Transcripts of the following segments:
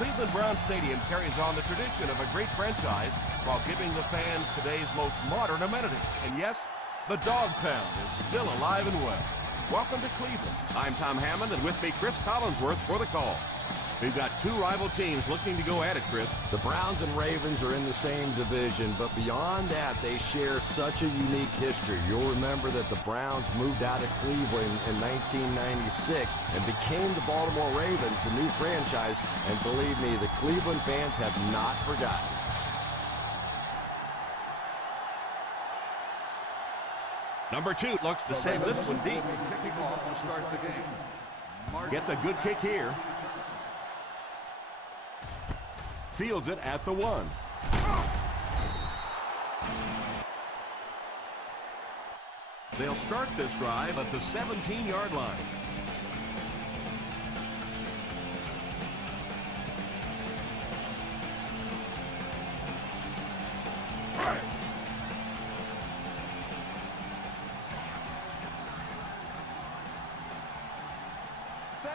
Cleveland Browns Stadium carries on the tradition of a great franchise while giving the fans today's most modern amenities. And yes, the Dog Pound is still alive and well. Welcome to Cleveland. I'm Tom Hammond, and with me, Chris Collinsworth for the call. We've got two rival teams looking to go at it, Chris. The Browns and Ravens are in the same division, but beyond that, they share such a unique history. You'll remember that the Browns moved out of Cleveland in 1996 and became the Baltimore Ravens, the new franchise, and believe me, the Cleveland fans have not forgotten. Number 2 looks to send this one deep. Kicking off to start the game. Gets a good kick here. Fields it at the 1. They'll start this drive at the 17-yard line.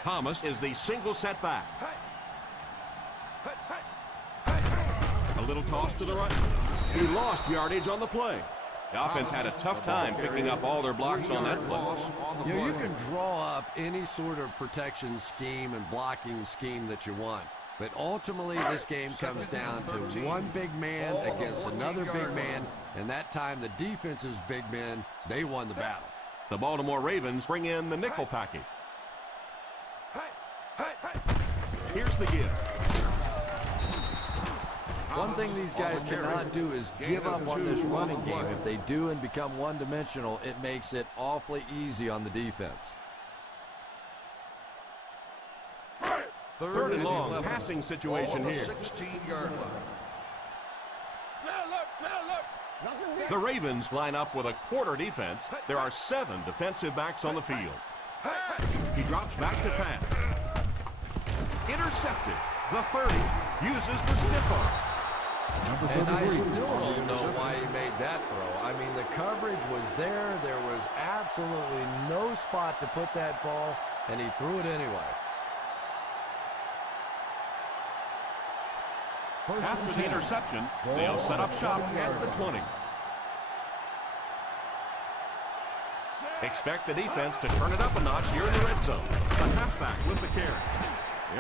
Thomas is the single setback. A little toss to the right. He lost yardage on the play. The offense had a tough time picking up all their blocks on that play. You know, you can draw up any sort of protection scheme and blocking scheme that you want. But ultimately, this game comes down to one big man against another big man. And that time, the defense's big men, they won the battle. The Baltimore Ravens bring in the nickel package. Here's the give. One thing these guys cannot do is give up on this running game. If they do and become one-dimensional, it makes it awfully easy on the defense. Third and long, passing situation here. 16-yard line. The Ravens line up with a quarter defense. There are 7 defensive backs on the field. He drops back to pass. Intercepted. The 30 uses the stiff arm. And I still don't know why he made that throw. I mean, the coverage was there. There was absolutely no spot to put that ball, and he threw it anyway. After the interception, they'll set up shop at the 20. Expect the defense to turn it up a notch here in the red zone. The halfback with the carry.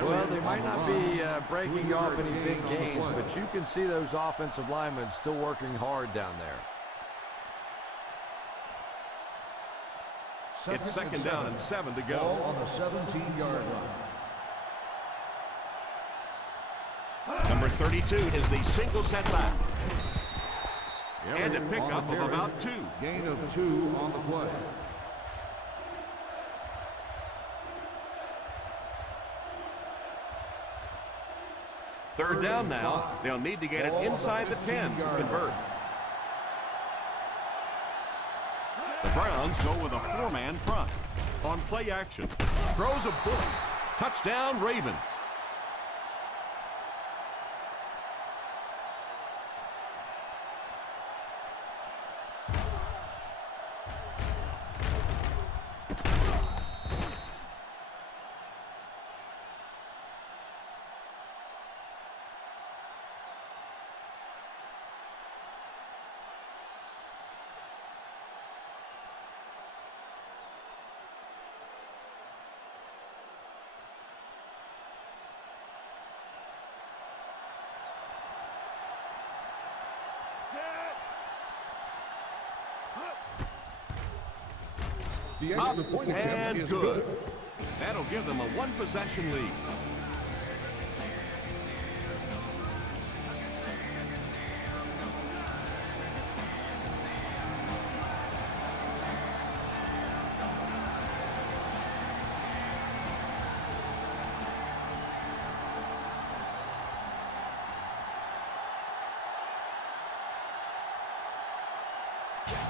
Well, they might not be breaking off any big gains, but you can see those offensive linemen still working hard down there. It's second down and 7 to go. Ball on the 17-yard line. Number 32 is the single setback. And a pickup of about 2. Gain of 2 on the play. Third down now. They'll need to get it inside the 10 to convert. The Browns go with a 4-man front. On play action, throws a bullet. Touchdown, Ravens. The Up extra point attempt and is good. good. That'll give them a one-possession lead.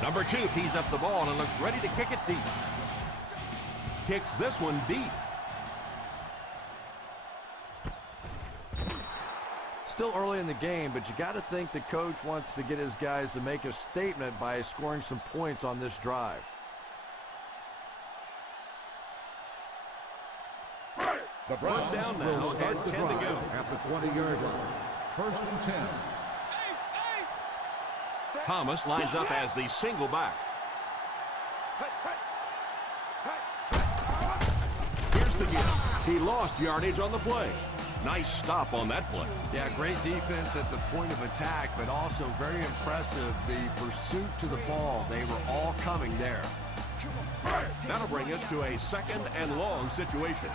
Number 2 tees up the ball and looks ready to kick it deep. Kicks this one deep. Still early in the game, but you got to think the coach wants to get his guys to make a statement by scoring some points on this drive. The First down now, will start and the 10 to drive go. at the 20-yard line. First and 10. Thomas lines up as the single back. Here's the give. He lost yardage on the play. Nice stop on that play. Yeah, great defense at the point of attack, but also very impressive the pursuit to the ball. They were all coming there. That'll bring us to a second and long situation.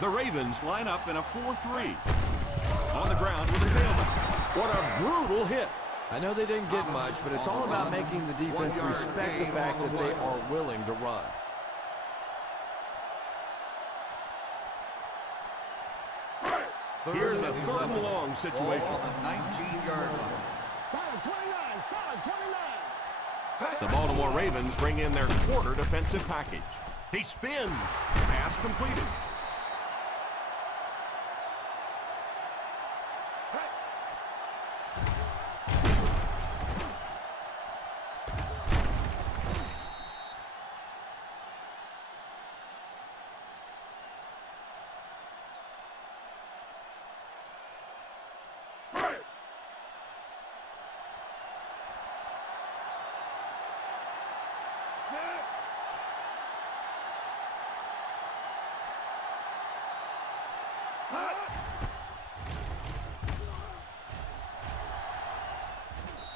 The Ravens line up in a 4-3. On the ground with a tailback. What a brutal hit. I know they didn't get much, but it's all about making the defense respect the fact that they are willing to run. Here's a third and long situation. Ball on the 19-yard line. Solid 29, solid 29. The Baltimore Ravens bring in their quarter defensive package. He spins. Pass completed.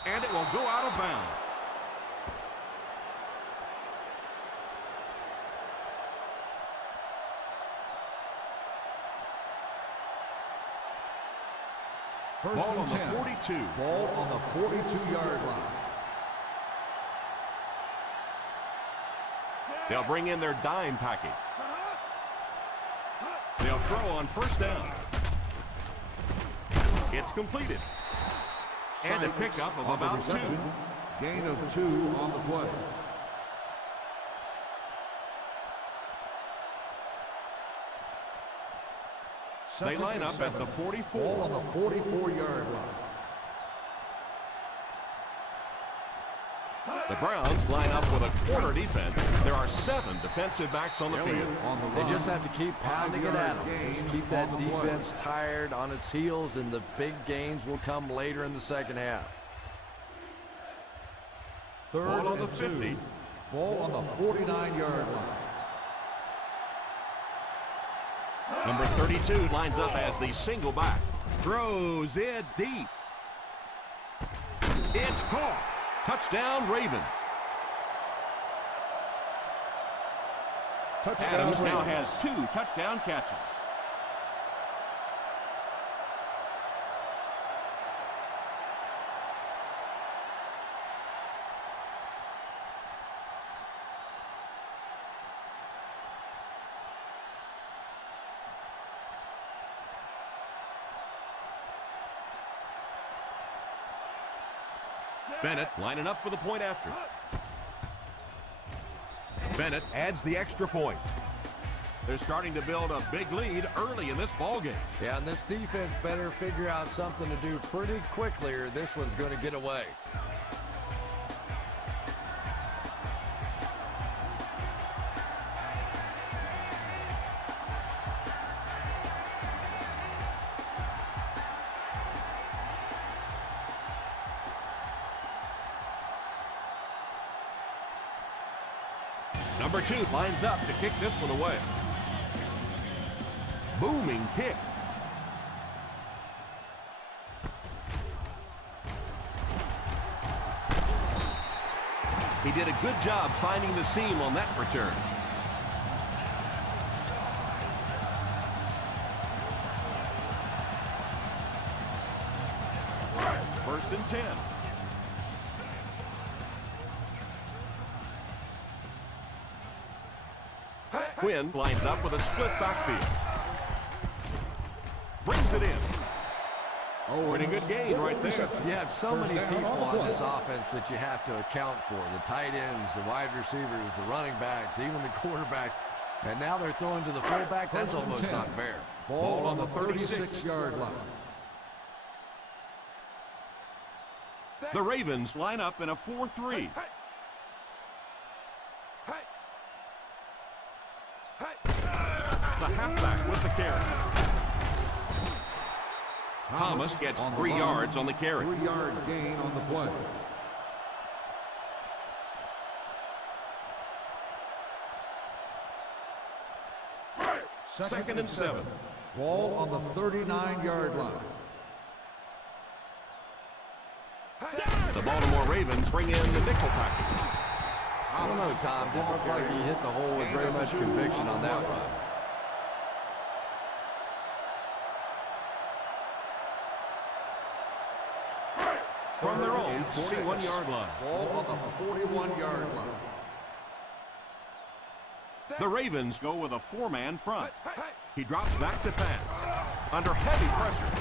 And it will go out of bounds. First Ball and on the 10. 42. Ball on the 42-yard line. They'll bring in their dime package. They'll throw on first down. It's completed. And a pickup of On the about 2. reception. Gain of 2 on the play. They line up at the Ball 44. on the 44-yard line. The Browns line up with a quarter defense. There are 7 defensive backs on the field. On the They line. just have to keep pounding it at them. Just keep that On the play. defense tired on its heels, and the big gains will come later in the second half. Third Ball on the and 2. 50. Ball on the 49-yard line. Number 32 lines up as the single back. Throws it deep. It's caught. Touchdown, Ravens. Adams now has 2 touchdown catches. Bennett lining up for the point after. Bennett adds the extra point. They're starting to build a big lead early in this ballgame. Yeah, and this defense better figure out something to do pretty quickly or this one's going to get away. Number 2 lines up to kick this one away. Booming kick. He did a good job finding the seam on that return. First and 10. Quinn lines up with a split backfield. Brings it in. Oh, pretty good gain right there. You have so many people on this offense that you have to account for. The tight ends, the wide receivers, the running backs, even the quarterbacks. And now they're throwing to the fullback. That's almost not fair. Ball on the 36-yard line. The Ravens line up in a 4-3. The halfback with the carry. Thomas gets 3 yards on the carry. 3-yard gain on the play. Second and 7. Ball on the 39-yard line. The Baltimore Ravens bring in the nickel package. I don't know, Tom. Didn't look like he hit the hole with very much conviction on that one. From their own 41-yard line. Ball on the 41-yard line. The Ravens go with a 4-man front. He drops back to pass. Under heavy pressure.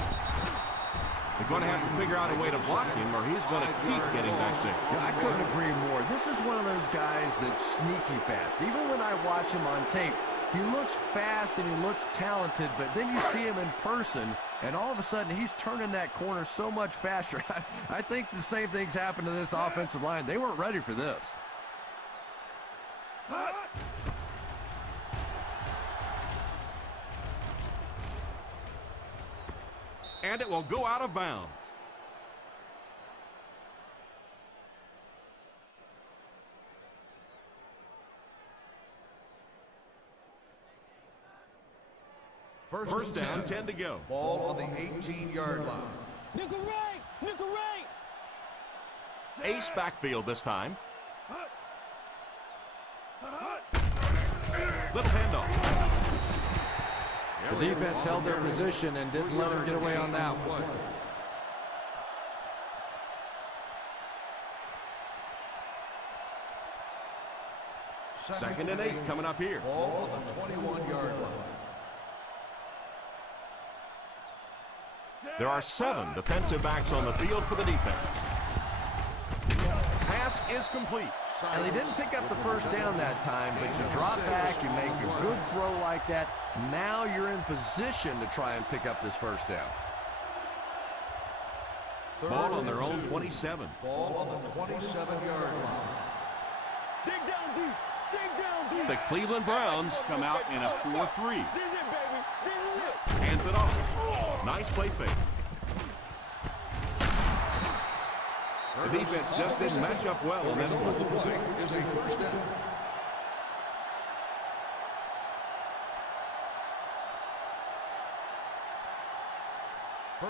They're going to have to figure out a way to block him or he's going to keep getting back there. Yeah, I couldn't agree more. This is one of those guys that's sneaky fast. Even when I watch him on tape, he looks fast and he looks talented, but then you see him in person, and all of a sudden he's turning that corner so much faster. I think the same thing's happened to this offensive line. They weren't ready for this. And it will go out of bounds. First down, 10 to go. Ball on the 18-yard line. Nickel right! Nickel right! Ace backfield this time. Little handoff. The defense held their position and didn't let him get away on that one. Second and 8 coming up here. Ball on the 21-yard line. There are 7 defensive backs on the field for the defense. Pass is complete. And they didn't pick up the first down that time, but you drop back, you make a good throw like that. Now you're in position to try and pick up this first down. Ball on their own 27. Ball on the 27-yard line. Dig down deep! Dig down deep! The Cleveland Browns come out in a 4-3. This is it, baby! This is it! Hands it off. Nice play fake. The defense just didn't match up well on that one. The play is a first down.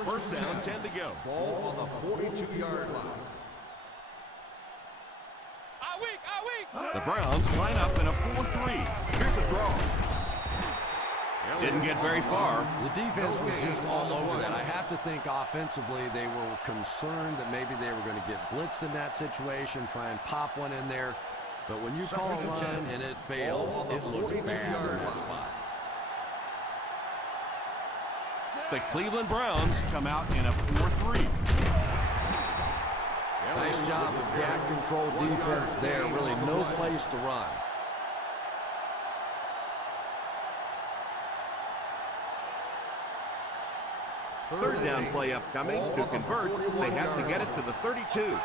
First down, 10 to go. Ball on the 42-yard line. The Browns line up in a 4-3. Here's a draw. Didn't get very far. The defense was just all over that. I have to think offensively they were concerned that maybe they were going to get blitzed in that situation, try and pop one in there. But when you call a run and it fails, it looks bad in that spot. The Cleveland Browns come out in a 4-3. Nice job of gap control defense there. Really no place to run. Third down play upcoming. To convert, they have to get it to the 32.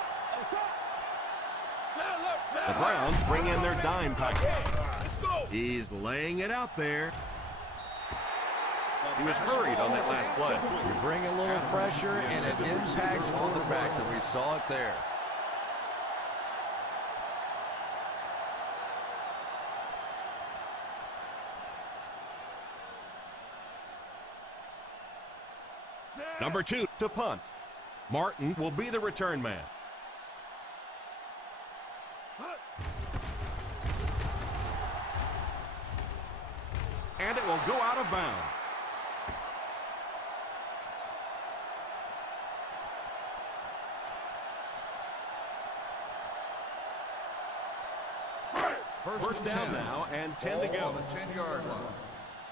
The Browns bring in their dime package. He's laying it out there. He was hurried on that last play. You bring a little pressure, and it impacts quarterbacks, and we saw it there. Number 2 to punt. Martin will be the return man. And it will go out of bounds. First down now and 10 to go. On the 10-yard line.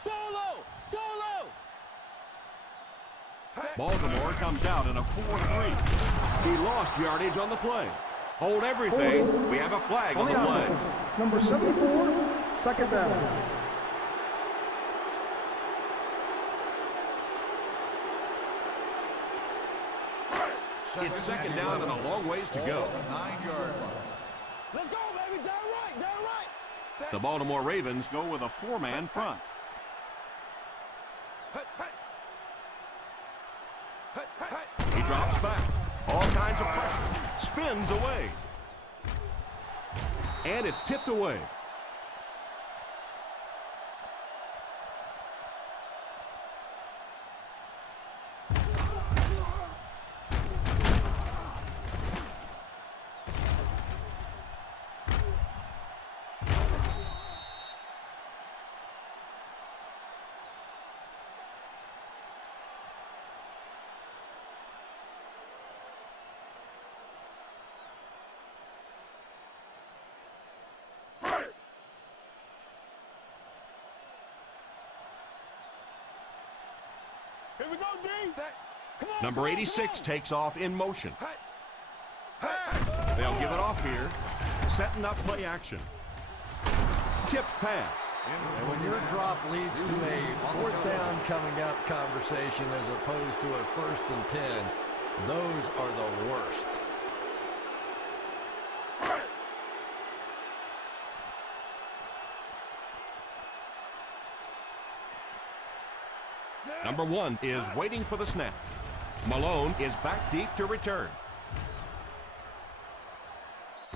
Solo! Solo! Baltimore comes out in a 4-3. He lost yardage on the play. Hold everything. We have a flag on the play. Number 74, second down. It's second down and a long ways to go. On the 9-yard line. Let's go, baby! Down right! Down right! The Baltimore Ravens go with a 4-man front. He drops back. All kinds of pressure. Spins away. And it's tipped away. Here we go, D! Come on, Number 86 takes off in motion. They'll give it off here. Setting up play action. Tipped pass. And when your drop leads to a fourth down coming up conversation as opposed to a 1st and 10, those are the worst. Number 1 is waiting for the snap. Malone is back deep to return.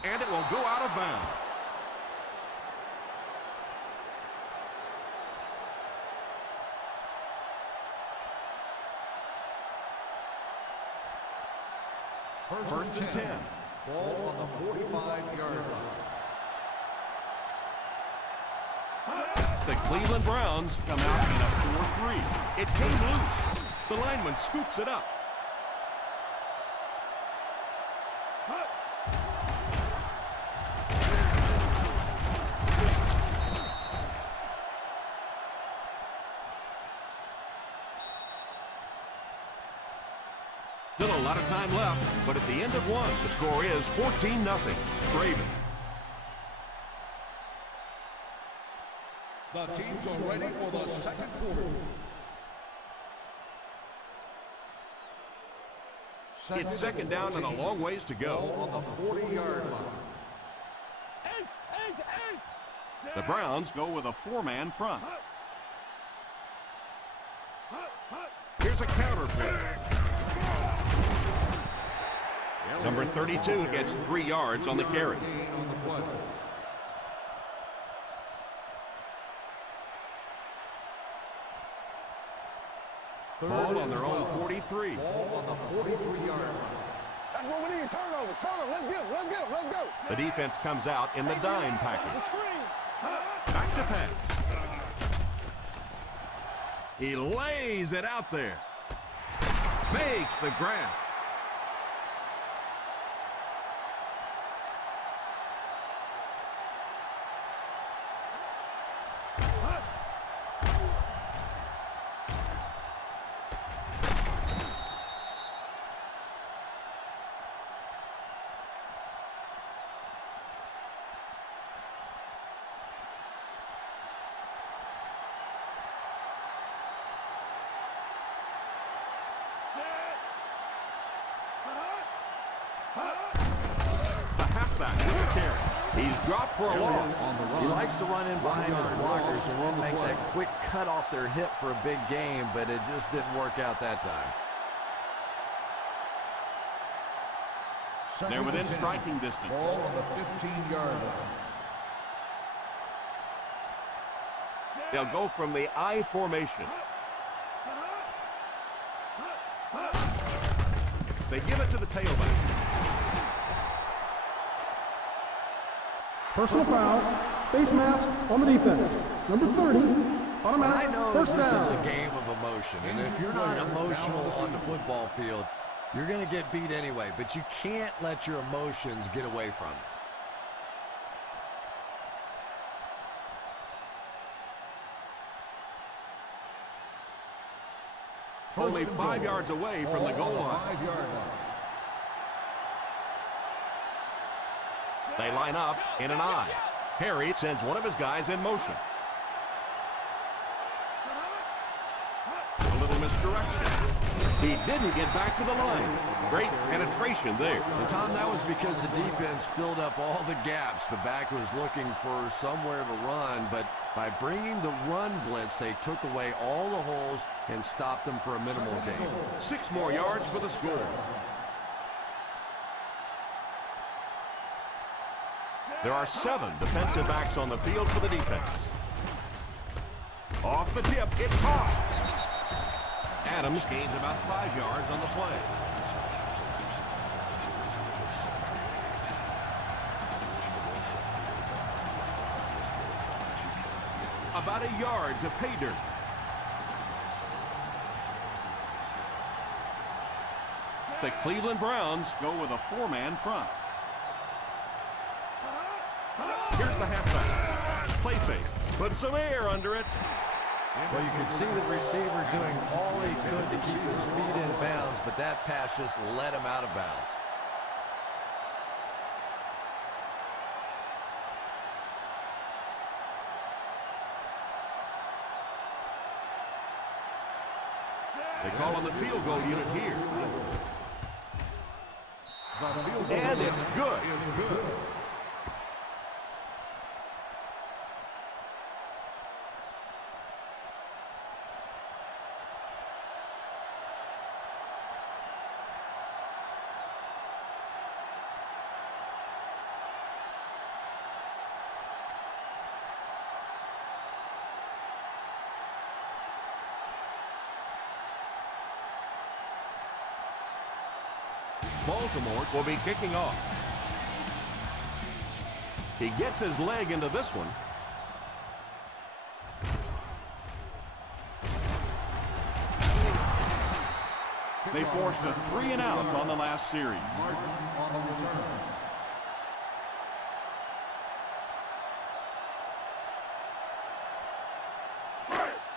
And it will go out of bounds. First and 10. Ball on the 45-yard line. The Cleveland Browns come out in a 4-3. It came loose. The lineman scoops it up. Still a lot of time left, but at the end of one, the score is 14-0. Ravens. The teams are ready for the second quarter. It's second down and a long ways to go. Ball on the 40-yard line. The Browns go with a 4-man front. Here's a counter play. Number 32 gets 3 yards on the carry. On the play. Ball on their own 43. Ball on the 43-yard line. That's what we need. Turnovers. Let's get him. Let's get him. Let's go. The defense comes out in the dime The package. screen. Back to pass. He lays it out there. Makes the grab. He's dropped for a loss. He likes to run in behind his blockers and then make that quick cut off their hip for a big gain, but it just didn't work out that time. They're within striking distance. Ball on the 15-yard line. They'll go from the I formation. They give it to the tailback. Personal foul. Face mask on the defense. Number 30. Automatic. I know First this down. is a game of emotion, and if you're not emotional on the football field, you're going to get beat anyway, but you can't let your emotions get away from you. Only 5 yards away from the goal line. 5-yard line. They line up in an I. Harry sends one of his guys in motion. A little misdirection. He didn't get back to the line. Great penetration there. And Tom, that was because the defense filled up all the gaps. The back was looking for somewhere to run, but by bringing the run blitz, they took away all the holes and stopped them for a minimal gain. 6 more yards for the score. There are 7 defensive backs on the field for the defense. Off the tip, it's caught. Adams gains about 5 yards on the play. About a yard to pay dirt. The Cleveland Browns go with a 4-man front. Here's the halfback. Play fake. Put some air under it. Well, you could see the receiver doing all he could to keep his feet in bounds, but that pass just let him out of bounds. They call on the field goal unit here. And it's good. Baltimore will be kicking off. He gets his leg into this one. They forced a 3 and out on the last series. On the return.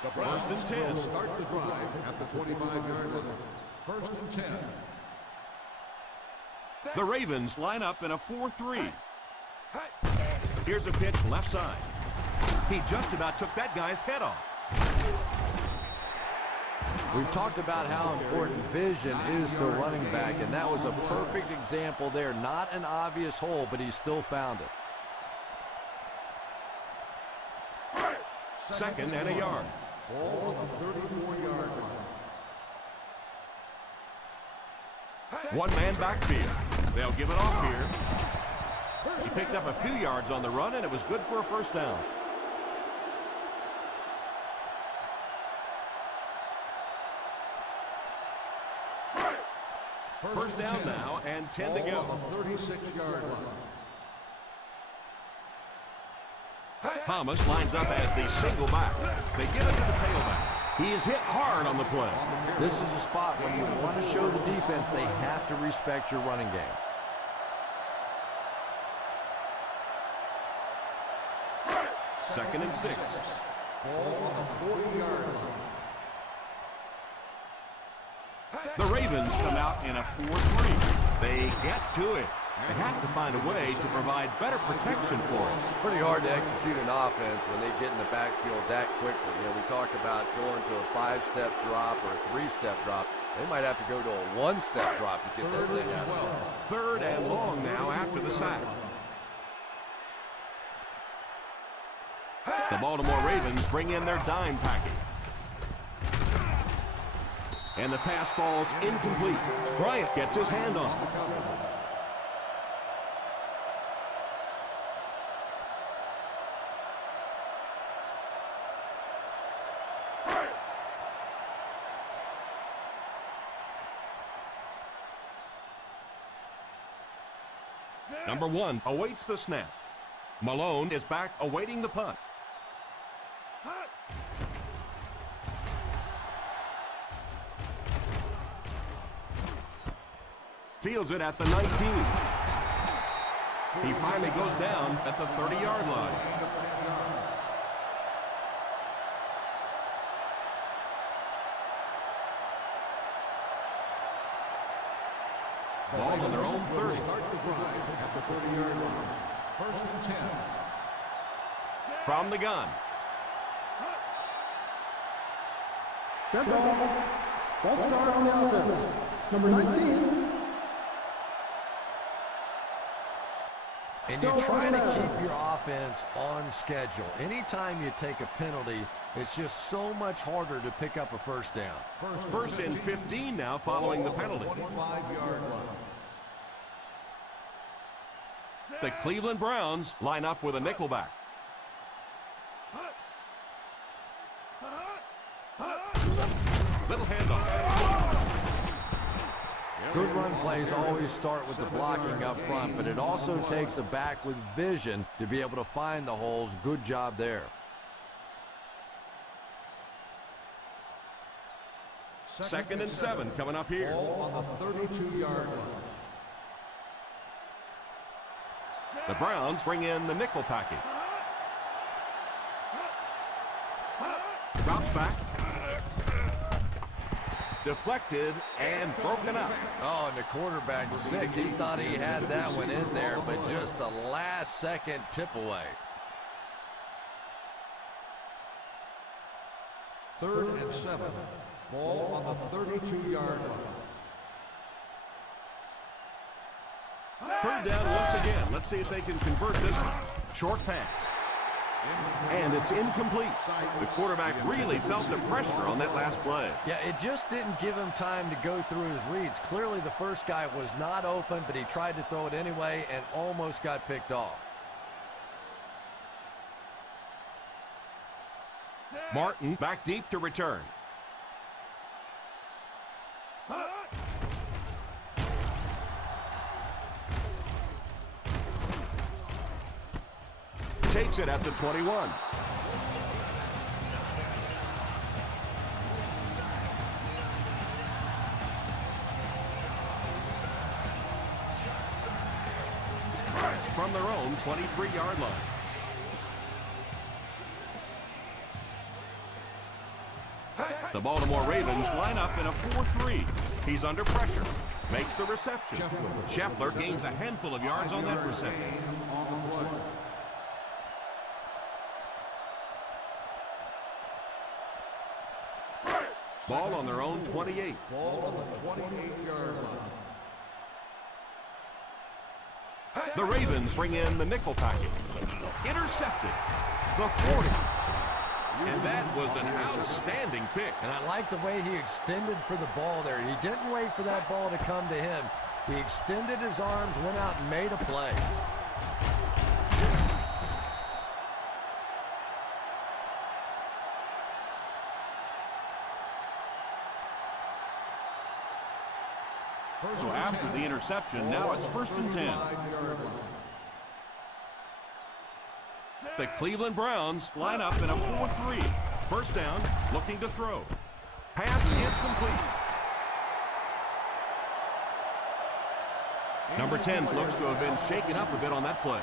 The Browns 1st and 10. will start the drive at the 25-yard line. 1st and 10. The Ravens line up in a 4-3. Here's a pitch left side. He just about took that guy's head off. We've talked about how important vision is to a running back, and that was a perfect example there. Not an obvious hole, but he still found it. 2nd and a yard. Ball on the 34-yard line. 1-man backfield. They'll give it off here. He picked up a few yards on the run, and it was good for a 1st down. First down now, and 10 to go. On the 36-yard line. Thomas lines up as the single back. They give it to the tailback. He is hit hard on the play. This is a spot when you want to show the defense they have to respect your running game. Second and 6. Ball on the 40-yard line. The Ravens come out in a 4-3. They get to it. They have to find a way to provide better protection for us. Pretty hard to execute an offense when they get in the backfield that quickly. You know, we talked about going to a 5-step drop or a 3-step drop. They might have to go to a 1-step drop to get that thing out. 3rd and long now after the sack. The Baltimore Ravens bring in their dime package. And the pass falls incomplete. Bryant gets his hand on it. Number 1 awaits the snap. Malone is back awaiting the punt. Fields it at the 19. He finally goes down at the 30-yard line. Ball on their own 30. Start the drive at the 30-yard line. First and 10. From the gun. Dead ball. False start on the offense. Number 19. And you're trying to keep your offense on schedule. Anytime you take a penalty, it's just so much harder to pick up a first down. First and 15 now following the penalty. 25-yard line. The Cleveland Browns line up with a nickelback. Little handoff. Good run plays always start with the blocking up front, but it also takes a back with vision to be able to find the holes. Good job there. Second and 7 coming up here. Ball on the 32-yard line. The Browns bring in the nickel package. Drops back. Deflected and broken up. Oh, and the quarterback's sick. He thought he had that one in there, but just the last-second tip away. Third and 7. Ball on the 32-yard line. Third down once again. Let's see if they can convert this one. Short pass. And it's incomplete. The quarterback really felt the pressure on that last play. Yeah, it just didn't give him time to go through his reads. Clearly the first guy was not open, but he tried to throw it anyway and almost got picked off. Martin back deep to return. Takes it at the 21. From their own 23-yard line. The Baltimore Ravens line up in a 4-3. He's under pressure. Makes the reception. Scheffler gains a handful of yards on that reception. Ball on their own 28. Ball on the 28-yard line. The Ravens bring in the nickel package. Intercepted. The 40. And that was an outstanding pick. And I like the way he extended for the ball there. He didn't wait for that ball to come to him. He extended his arms, went out and made a play. So after the interception, now it's first and 10. The Cleveland Browns line up in a 4-3. First down, looking to throw. Pass is complete. Number 10 looks to have been shaken up a bit on that play.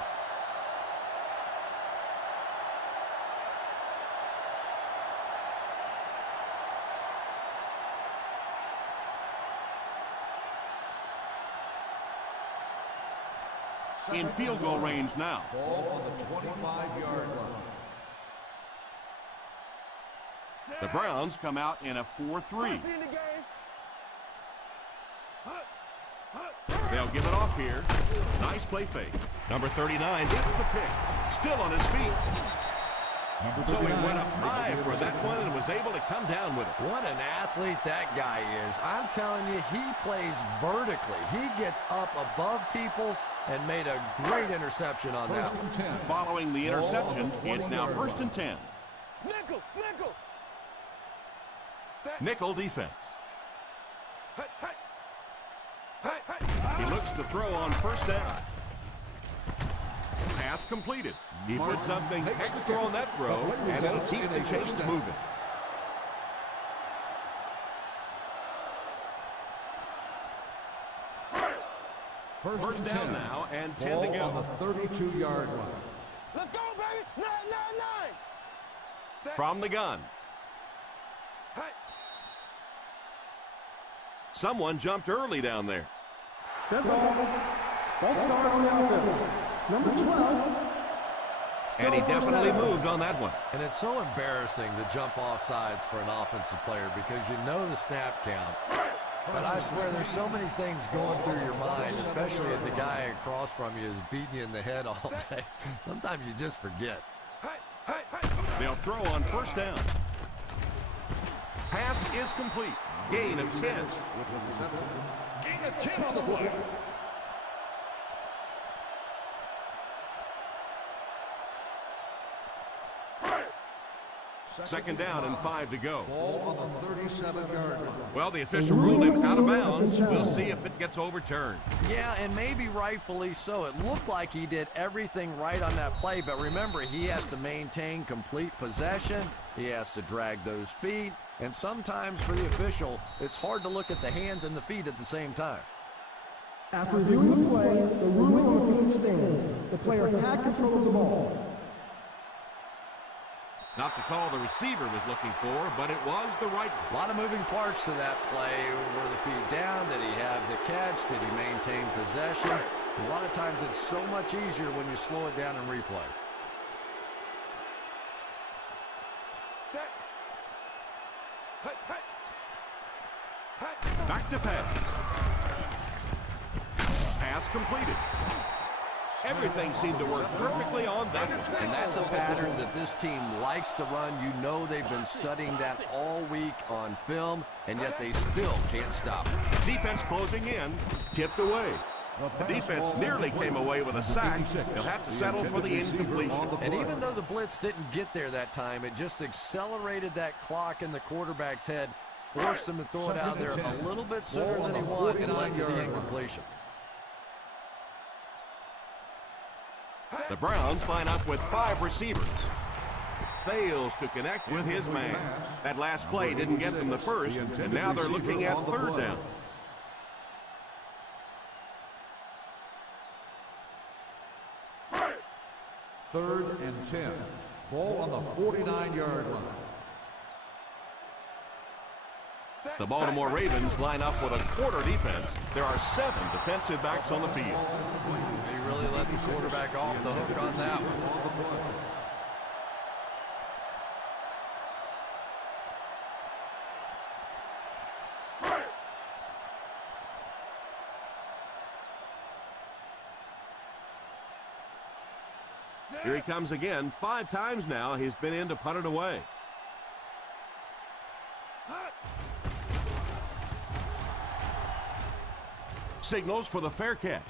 In field goal range now. Ball on the 25-yard line. The Browns come out in a 4-3. They'll give it off here. Nice play fake. Number 39 gets the pick. Still on his feet. So he went up high for that one and was able to come down with it. What an athlete that guy is. I'm telling you, he plays vertically. He gets up above people and made a great interception on that one. Following the interception, it's now 1st and 10. Nickel, nickel. Nickel defense. He looks to throw on 1st down. Pass completed. He put something extra on that throw and it'll keep the chains moving. First down now and 10 to go. On the 32-yard line. Let's go, baby. 9, 9, 9. From the gun. Someone jumped early down there. Dead ball. False start on the offense. Number 12. And he definitely moved on that one. And it's so embarrassing to jump off sides for an offensive player because you know the snap count. But I swear there's so many things going through your mind, especially if the guy across from you is beating you in the head all day. Sometimes you just forget. They'll throw on 1st down. Pass is complete. Gain of 10. Gain of 10 on the play. Second down and 5 to go. Ball on the 37-yard line. Well, the official ruled him out of bounds. We'll see if it gets overturned. Yeah, and maybe rightfully so. It looked like he did everything right on that play, but remember, he has to maintain complete possession. He has to drag those feet, and sometimes for the official, it's hard to look at the hands and the feet at the same time. After reviewing the play, the ruling on the field stands. The player had control of the ball. Not the call the receiver was looking for, but it was the right one. A lot of moving parts to that play. Were the feet down? Did he have the catch? Did he maintain possession? A lot of times it's so much easier when you slow it down and replay. Back to pass. Pass completed. Everything seemed to work perfectly on that one. And that's a pattern that this team likes to run. You know they've been studying that all week on film, and yet they still can't stop it. Defense closing in, tipped away. The defense nearly came away with a sack. They'll have to settle for the incompletion. And even though the blitz didn't get there that time, it just accelerated that clock in the quarterback's head, forced him to throw it out there a little bit sooner than he wanted, and led to the incompletion. The Browns line up with 5 receivers. Fails to connect with his man. That last play didn't get them the first, and now they're looking at 3rd down. Third and 10. Ball on the 49-yard line. The Baltimore Ravens line up with a quarter defense. There are 7 defensive backs on the field. They really let the quarterback off the hook on that one. Here he comes again. 5 times now he's been in to punt it away. Signals for the fair catch.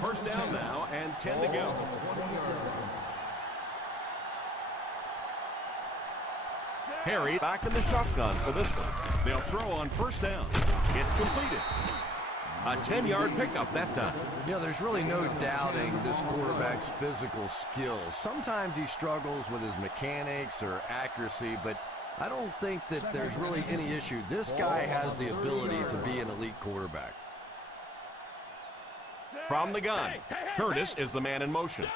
First down now and 10 to go. Harry back in the shotgun for this one. They'll throw on 1st down. It's completed. A 10-yard pickup that time. You know, there's really no doubting this quarterback's physical skills. Sometimes he struggles with his mechanics or accuracy, but I don't think that there's really any issue. This guy has the ability to be an elite quarterback. From the gun, Curtis is the man in motion.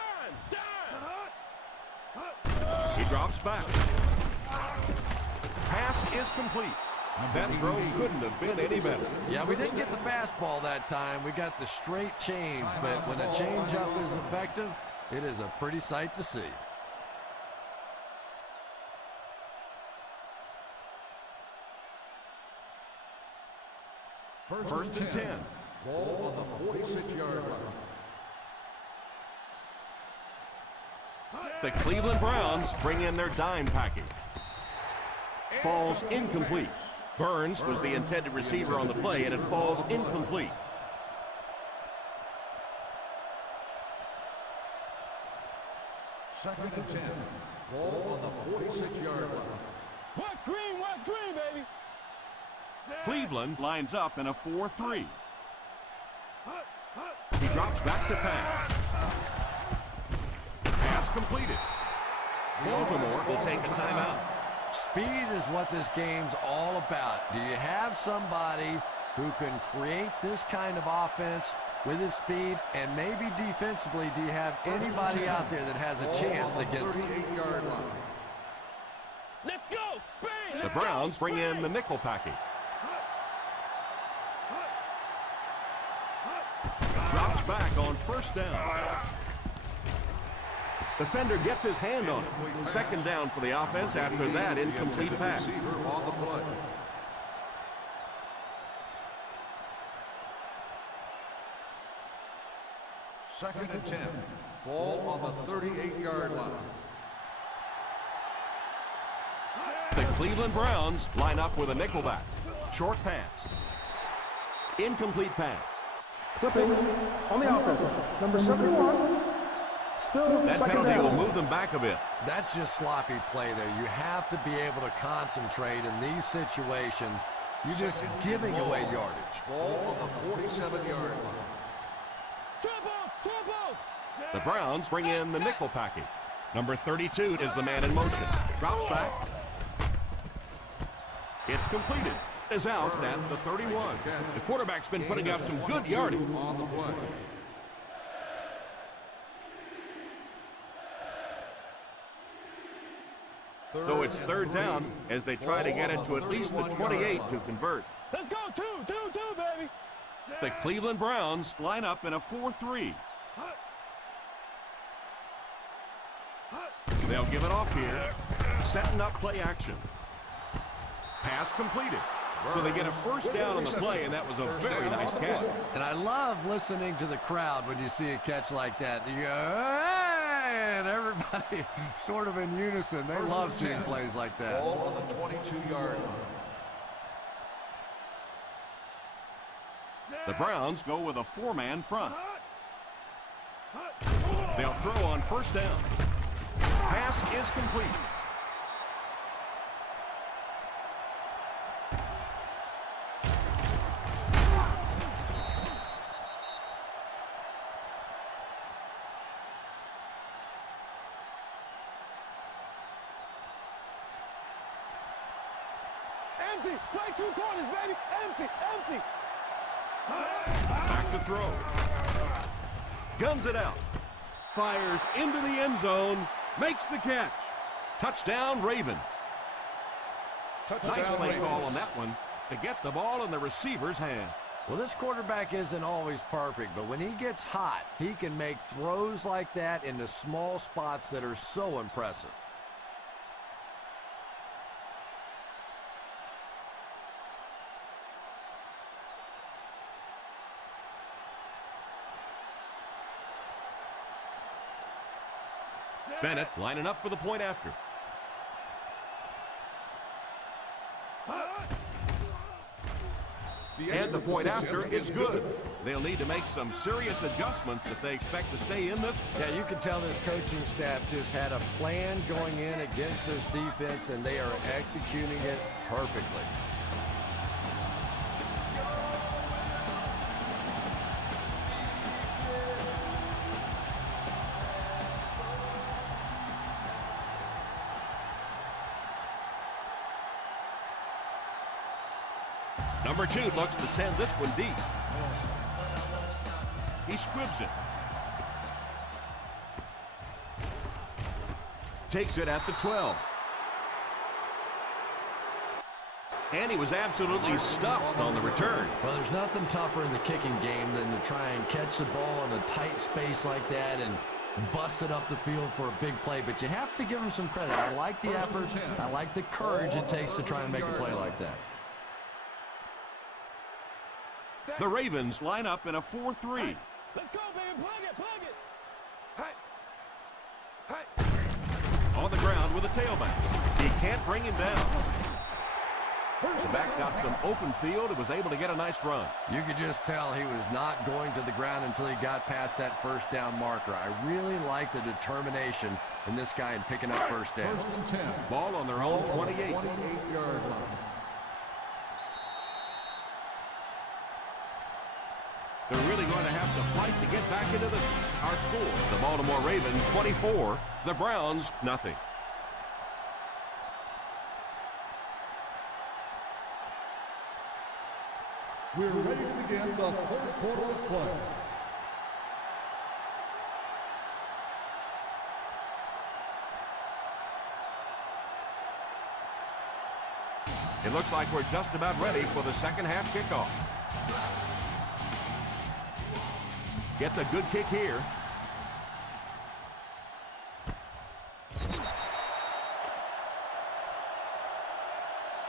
He drops back. Pass is complete. That throw couldn't have been any better. Yeah, we didn't get the fastball that time. We got the straight change, but when a changeup is effective, it is a pretty sight to see. First and 10. Ball on the 46-yard line. The Cleveland Browns bring in their dime package. Falls incomplete. Burns was the intended receiver on the play, and it falls incomplete. Second and 10. Ball on the 46-yard line. Watch green, baby. Cleveland lines up in a 4-3. He drops back to pass. Pass completed. Baltimore will take a timeout. Speed is what this game's all about. Do you have somebody who can create this kind of offense with his speed? And maybe defensively, do you have anybody out there that has a chance against him? 38-yard line. Let's go, Spain. The Browns bring in the nickel package. Drops back on first down. Defender gets his hand on it. Second down for the offense after that incomplete pass. Receiver on the play. Second and 10. Ball on the 38-yard line. The Cleveland Browns line up with a nickelback. Short pass. Incomplete pass. Clipping on the offense. Number 71. Still That second penalty will down. move them back a bit. That's just sloppy play there. You have to be able to concentrate in these situations. You're just giving away yardage. Ball on the 47-yard line. Troubles. The Browns bring in the nickel package. Number 32 is the man in motion. Drops back. It's completed. Is out at the 31. The quarterback's been putting up some good yardage. On the play. So it's third down as they try to get it to at least the 28 to convert. Let's go, two, baby. The Cleveland Browns line up in a 4-3. They'll give it off here. Setting up play action. Pass completed. So they get a first down on the play, and that was a very nice catch. And I love listening to the crowd when you see a catch like that. You go, hey! And everybody sort of in unison. They love seeing plays like that. Ball on the 22-yard line. The Browns go with a four-man front. They'll throw on first down. Pass is complete. Empty. Play two corners, baby. Empty. Back to throw. Guns it out. Fires into the end zone. Makes the catch. Touchdown, Ravens. Nice play call on that one to get the ball in the receiver's hand. Well, this quarterback isn't always perfect, but when he gets hot, he can make throws like that into small spots that are so impressive. Bennett lining up for the point after. And the point after is good. They'll need to make some serious adjustments if they expect to stay in this. Yeah, you can tell this coaching staff just had a plan going in against this defense, and they are executing it perfectly. Number 2 looks to send this one deep. He squibs it. Takes it at the 12. And he was absolutely stuffed on the return. Well, there's nothing tougher in the kicking game than to try and catch the ball in a tight space like that and bust it up the field for a big play. But you have to give him some credit. I like the effort. I like the courage it takes to try and make a play like that. The Ravens line up in a 4-3. Let's go, baby. Plug it, plug it. On the ground with a tailback. He can't bring him down. The back got some open field and was able to get a nice run. You could just tell he was not going to the ground until he got past that first down marker. I really like the determination in this guy in picking up first down. 1st and 10. Ball on their own 28. 28-yard line. They're really going to have to fight to get back into our scores. The Baltimore Ravens 24, the Browns nothing. We're ready to begin the 3rd quarter of play. It looks like we're just about ready for the second half kickoff. Gets a good kick here.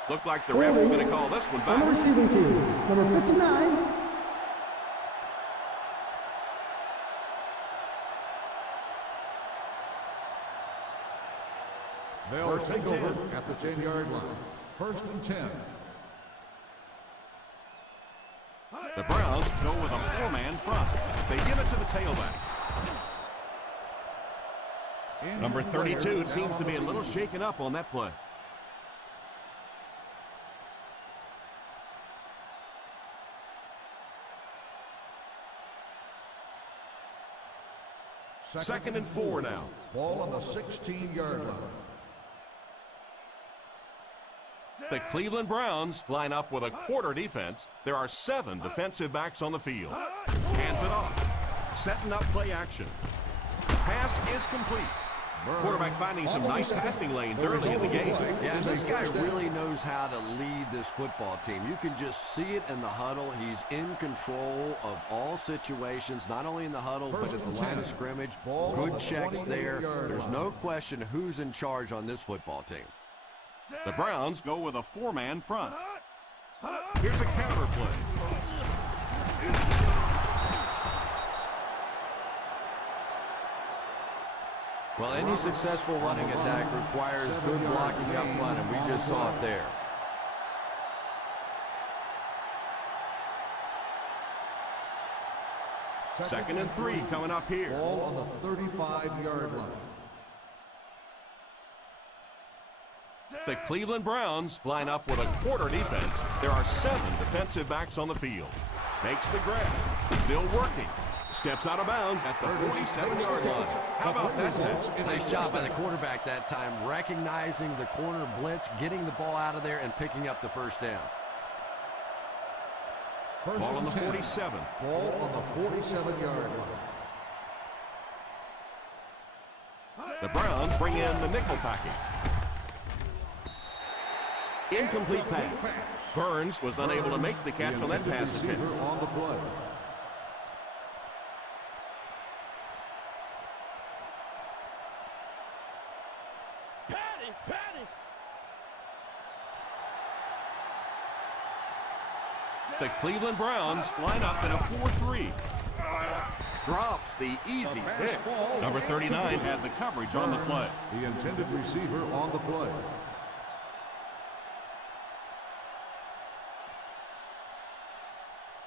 Looked like the ref was going to call this one On the back. receiving team, number 59. They'll take over at the 10-yard line. 1st and 10. The Browns go with a 4-man front. They give it to the tailback. Number 32 seems to be a little shaken up on that play. Second and 4 now. Ball on the 16-yard line. The Cleveland Browns line up with a quarter defense. There are 7 defensive backs on the field. Hands it off. Setting up play action. Pass is complete. Quarterback finding some nice passing lanes early in the game. Yeah, this guy really knows how to lead this football team. You can just see it in the huddle. He's in control of all situations, not only in the huddle, but at the line of scrimmage. Good checks there. There's no question who's in charge on this football team. The Browns go with a 4-man front. Here's a counter play. Well, any successful running attack requires good blocking up front, and we just saw it there. Second and 3 coming up here. Ball on the 35-yard line. The Cleveland Browns line up with a quarter defense. There are 7 defensive backs on the field. Makes the grab. Still working. Steps out of bounds at the 47-yard line. How about that catch? Nice job by the quarterback that time, recognizing the corner blitz, getting the ball out of there, and picking up the first down. Ball on the 47. Ball on the 47-yard line. The Browns bring in the nickel packing. Incomplete pass. Burns was unable to make the catch on that pass attempt. On the play. The Cleveland Browns line up in a 4-3. Drops the easy pick. Number 39 had the coverage on the play. The intended receiver on the play.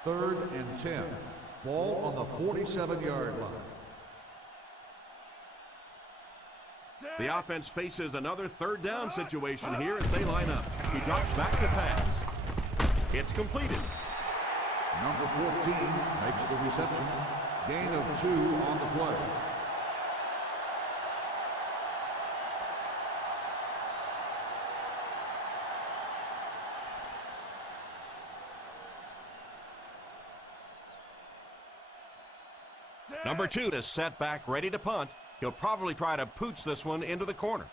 Third and 10. Ball on the 47-yard line. The offense faces another third down situation here as they line up. He drops back to pass. It's completed. Number 14 makes the reception. Gain of 2 on the play. Number 2 is set back, ready to punt. He'll probably try to pooch this one into the corner.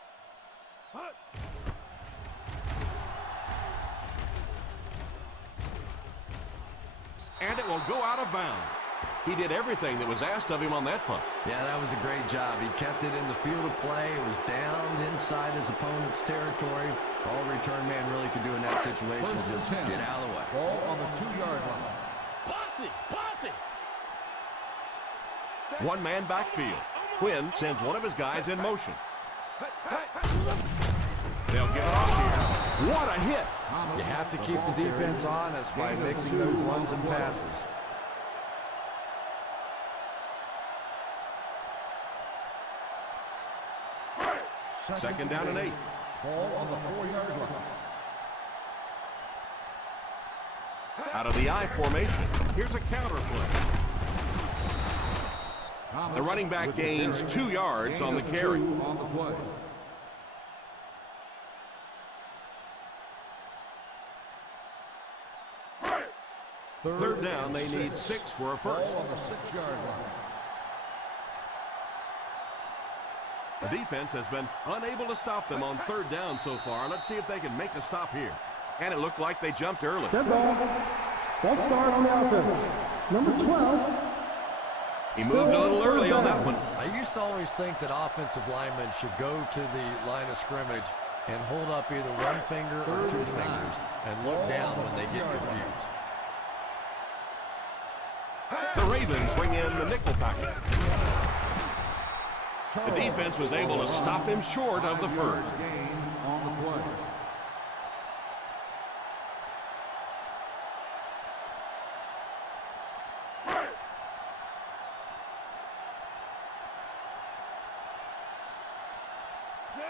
And it will go out of bounds. He did everything that was asked of him on that punt. Yeah, that was a great job. He kept it in the field of play. It was down inside his opponent's territory. All return man really could do in that situation is just get out of the way. Ball on the 2-yard line. Posse. Posse. One man backfield. Quinn sends one of his guys in motion. They'll get it off here. What a hit! You have to keep the defense honest by mixing those runs and passes. Second down and 8. Ball on the 4-yard line. Out of the I formation, here's a counter play. The running back gains 2 yards on the carry. On the play. Third down, they need 6 for a first. Ball on the 6-yard line. The defense has been unable to stop them on third down so far. Let's see if they can make a stop here. And it looked like they jumped early. Dead ball. False start on the offense. Number 12. He moved a little early on that one. I used to always think that offensive linemen should go to the line of scrimmage and hold up either one finger or 2 fingers and look down when they get confused. The Ravens bring in the nickel package. The defense was able to stop him short of the first. Gain on the play.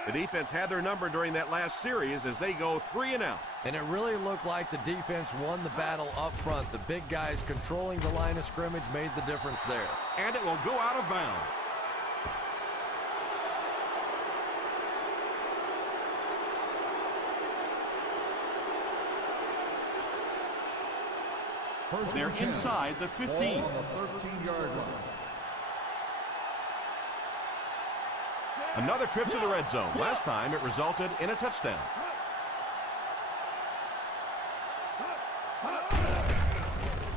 The defense had their number during that last series as they go 3 and out. And it really looked like the defense won the battle up front. The big guys controlling the line of scrimmage made the difference there. And it will go out of bounds. They're inside the 15. Ball on the 13-yard line. Another trip to the red zone. Last time it resulted in a touchdown.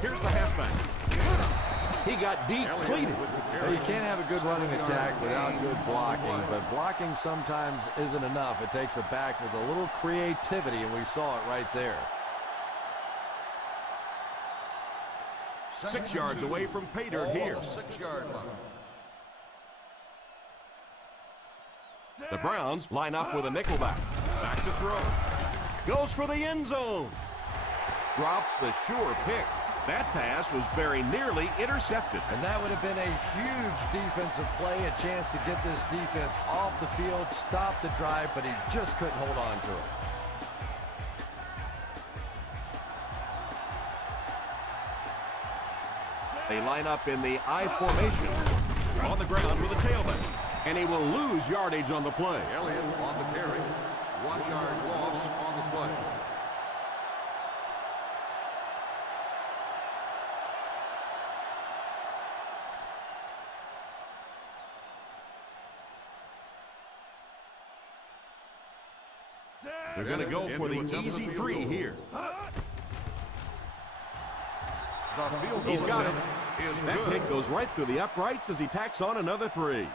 Here's the halfback. He got depleted. Well, you can't have a good running attack without good blocking, but blocking sometimes isn't enough. It takes a back with a little creativity, and we saw it right there. 6 yards away from pay dirt here. 6-yard line. The Browns line up with a nickelback. Back to throw. Goes for the end zone. Drops the sure pick. That pass was very nearly intercepted. And that would have been a huge defensive play, a chance to get this defense off the field, stop the drive, but he just couldn't hold on to it. They line up in the I formation. On the ground with a tailback. And he will lose yardage on the play. Elliott on the carry. 1-yard loss on the play. They're going to go for the easy 3 here. The field goal He's got it. attempt is That good. kick goes right through the uprights as he tacks on another 3.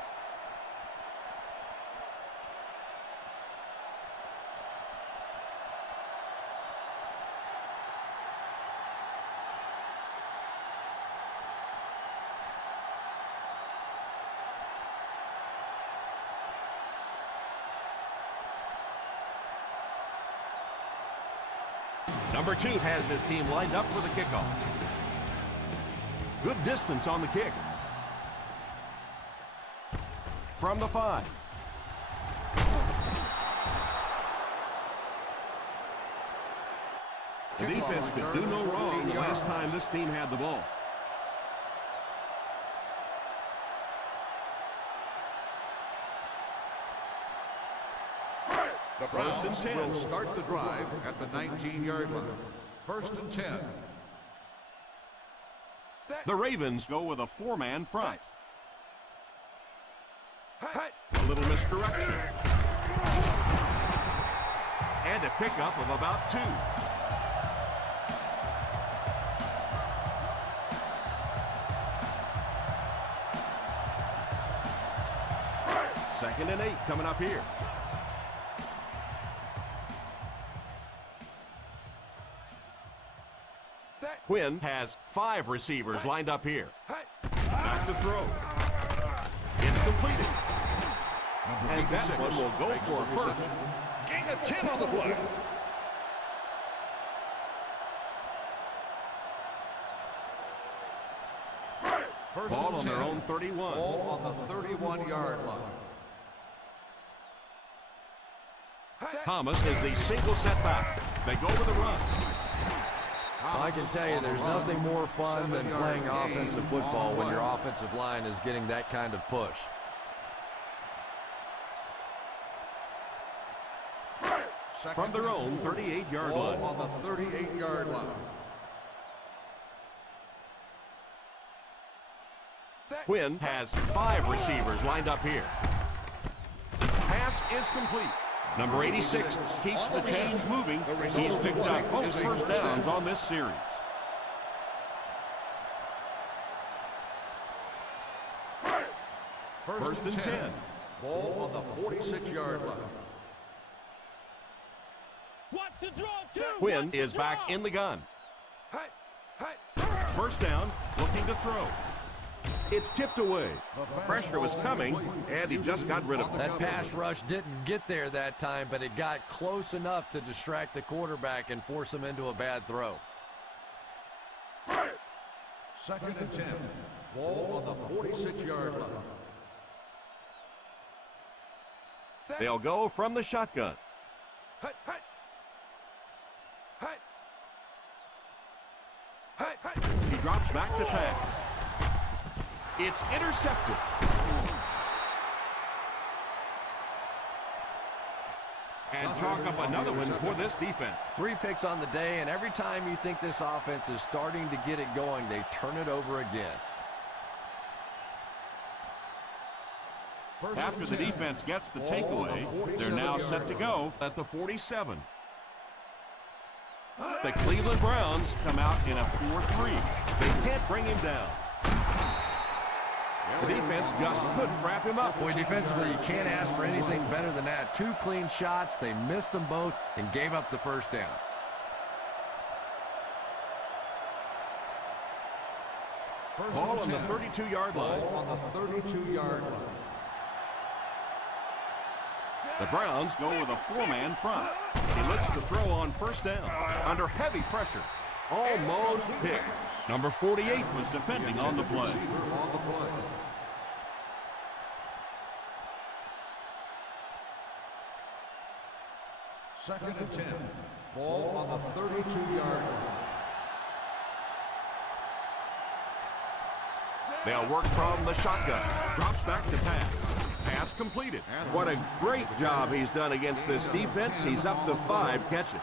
Number 2 has his team lined up for the kickoff. Good distance on the kick. From the 5. The defense could do no wrong the last time this team had the ball. The Browns will start the drive at the 19-yard line. 1st and 10. The Ravens go with a 4-man front. A little misdirection. And a pickup of about 2. Second and 8 coming up here. Quinn has 5 receivers lined up here. Back to throw. It's completed. And that one will go for a first. Gain of 10 on the play. Ball on their own 31. Ball on the 31-yard line. Thomas is the single setback. They go with the run. I can tell you there's nothing more fun than playing offensive football when your offensive line is getting that kind of push. From their own 38-yard line. On the 38-yard line. Quinn has 5 receivers lined up here. Pass is complete. Number 86 keeps the chains moving. He's picked up both first downs on this series. First and 10. Ball on the 46-yard line. Watch the draw, too. Quinn is back in the gun. First down, looking to throw. It's tipped away. Pressure was coming, and he just got rid of it. That pass rush didn't get there that time, but it got close enough to distract the quarterback and force him into a bad throw. Second and 10. Ball on the 46-yard line. They'll go from the shotgun. He drops back to pass. It's intercepted. And chalk up another one for this defense. 3 picks on the day, and every time you think this offense is starting to get it going, they turn it over again. After the defense gets the takeaway, they're now set to go at the 47. The Cleveland Browns come out in a 4-3. They can't bring him down. The defense just couldn't wrap him up. Boy, defensively, you can't ask for anything better than that. 2 clean shots, they missed them both and gave up the first down. Ball on the 32-yard line. On the 32-yard line. The Browns go with a 4-man front. He looks to throw on first down. Under heavy pressure. Almost picked. Number 48 was defending on the play. Second and 10. Ball on the 32-yard line. They'll work from the shotgun. Drops back to pass. Pass completed. What a great job he's done against this defense. He's up to 5 catches.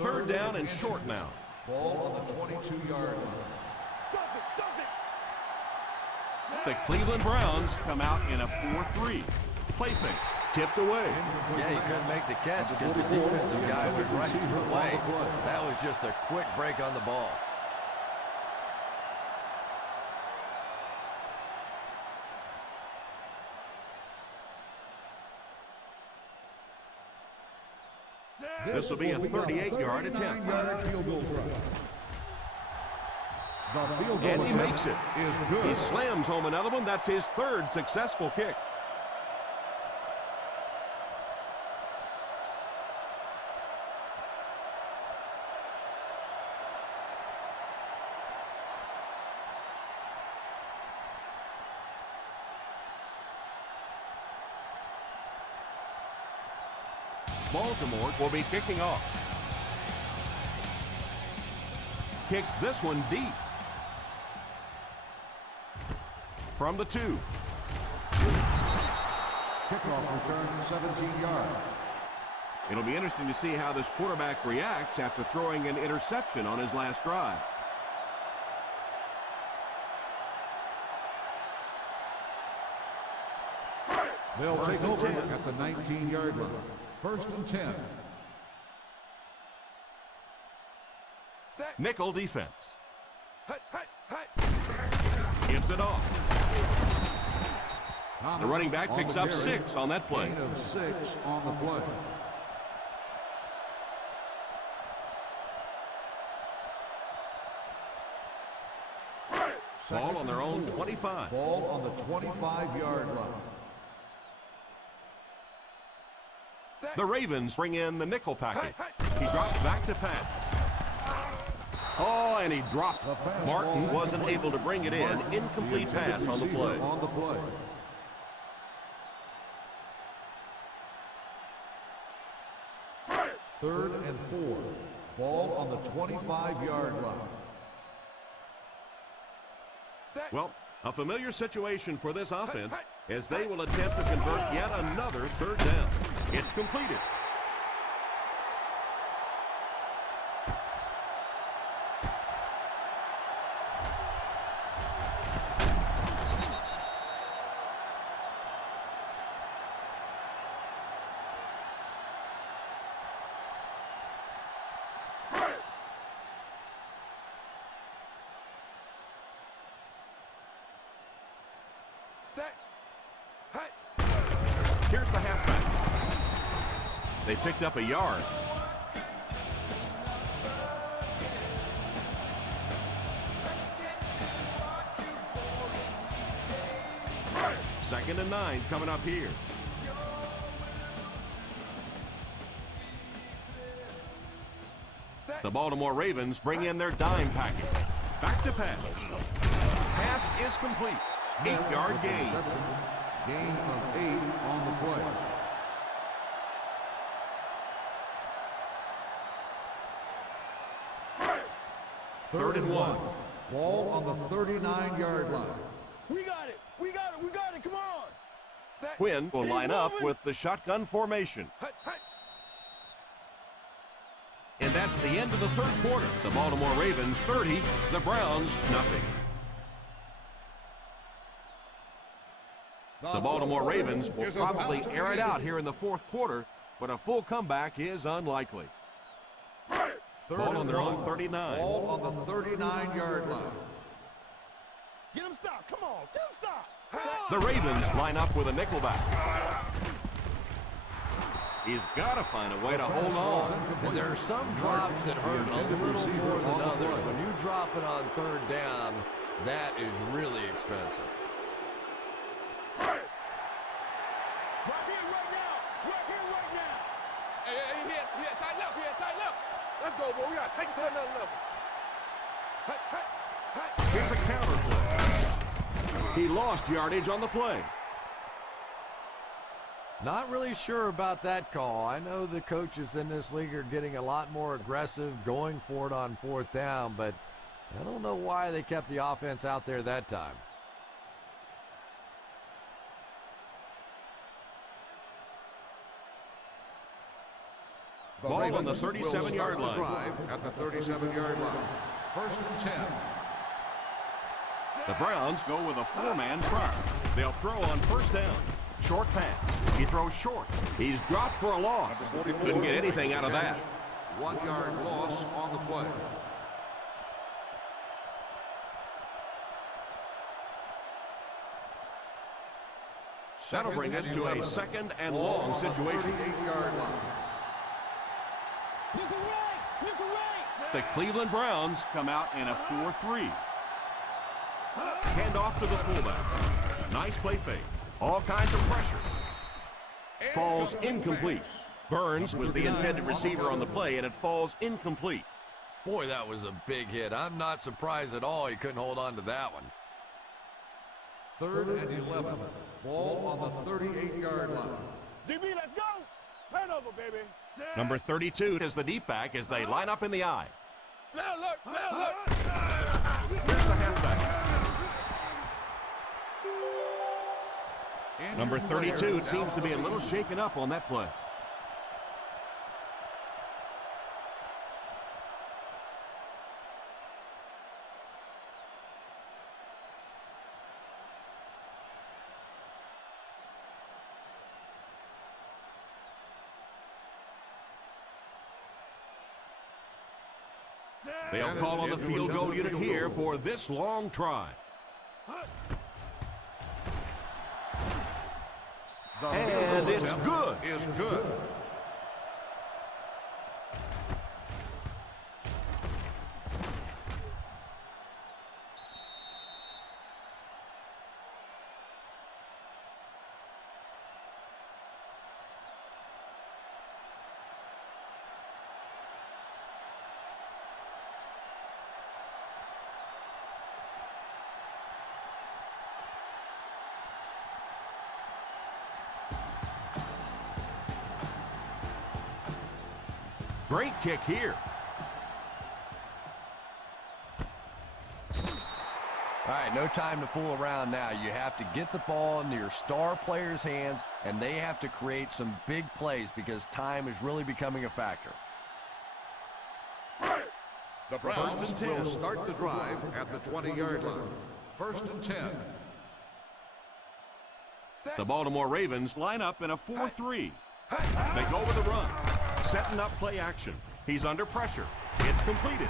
Third down and short now. Ball on the 22-yard line. Stop it, stop it. The Cleveland Browns come out in a 4-3. Play fake. Tipped away. Yeah, he couldn't make the catch because the defensive guy went right away. That was just a quick break on the ball. This will be a 38-yard attempt. And he makes it. He slams home another one. That's his 3rd successful kick. Baltimore will be kicking off. Kicks this one deep. From the 2. Kickoff return 17 yards. It'll be interesting to see how this quarterback reacts after throwing an interception on his last drive. They'll First take and over 10. at the 19-yard line. First and 10. Nickel defense. Gets it off. The running back picks up 6 on that play. Gain of 6 on the play. Ball on their own 25. Ball on the 25-yard line. The Ravens bring in the nickel package. He drops back to pass. Oh, and he dropped. Martin wasn't able to bring it in. Incomplete pass on the play. Third and 4. Ball on the 25-yard line. Well, a familiar situation for this offense as they will attempt to convert yet another third down. It's completed. Here's the halfback. They picked up a yard. Second and 9 coming up here. The Baltimore Ravens bring in their dime package. Back to pass. Pass is complete. 8-yard gain. Gain of 8 on the play. Third and 1. Ball on the 39-yard line. We got it. We got it. We got it. Come on. Quinn will line up with the shotgun formation. And that's the end of the third quarter. The Baltimore Ravens 30, the Browns nothing. The Baltimore Ravens will probably air it out here in the fourth quarter, but a full comeback is unlikely. Ball on their own 39. Ball on the 39-yard line. Get him stopped. Come on. Get him stopped. The Ravens line up with a nickelback. He's got to find a way to hold on. And there are some drops that hurt a little more than others. When you drop it on third down, that is really expensive. Right here, right now. Right here, right now. Hey, here. Tight left. Let's go, boy. We got to take it to another level. Here's a counter play. He lost yardage on the play. Not really sure about that call. I know the coaches in this league are getting a lot more aggressive, going for it on fourth down, but I don't know why they kept the offense out there that time. Ball on the 37-yard line. Drive at the 37-yard line. First and 10. The Browns go with a 4-man try. They'll throw on first down. Short pass. He throws short. He's dropped for a loss. Couldn't get anything out of that. 1-yard loss on the play. That'll bring us to a second and long situation. 38-yard line. The Cleveland Browns come out in a 4-3. Hand off to the fullback. Nice play fake. All kinds of pressure. Falls incomplete. Burns was the intended receiver on the play, and it falls incomplete. Boy, that was a big hit. I'm not surprised at all he couldn't hold on to that one. Third and 11. Ball on the 38-yard line. DB, let's go. Turnover, baby. Number 32 is the deep back as they line up in the eye. Look. Here's the halfback. Number 32 seems to be a little shaken up on that play. They'll call on the field goal unit here for this long try. And it's good. Is good. Great kick here. All right, no time to fool around now. You have to get the ball into your star players' hands, and they have to create some big plays because time is really becoming a factor. The Browns will start the drive at the 20-yard line. 1st and 10. The Baltimore Ravens line up in a 4-3. They go with a run. Setting up play action. He's under pressure. It's completed.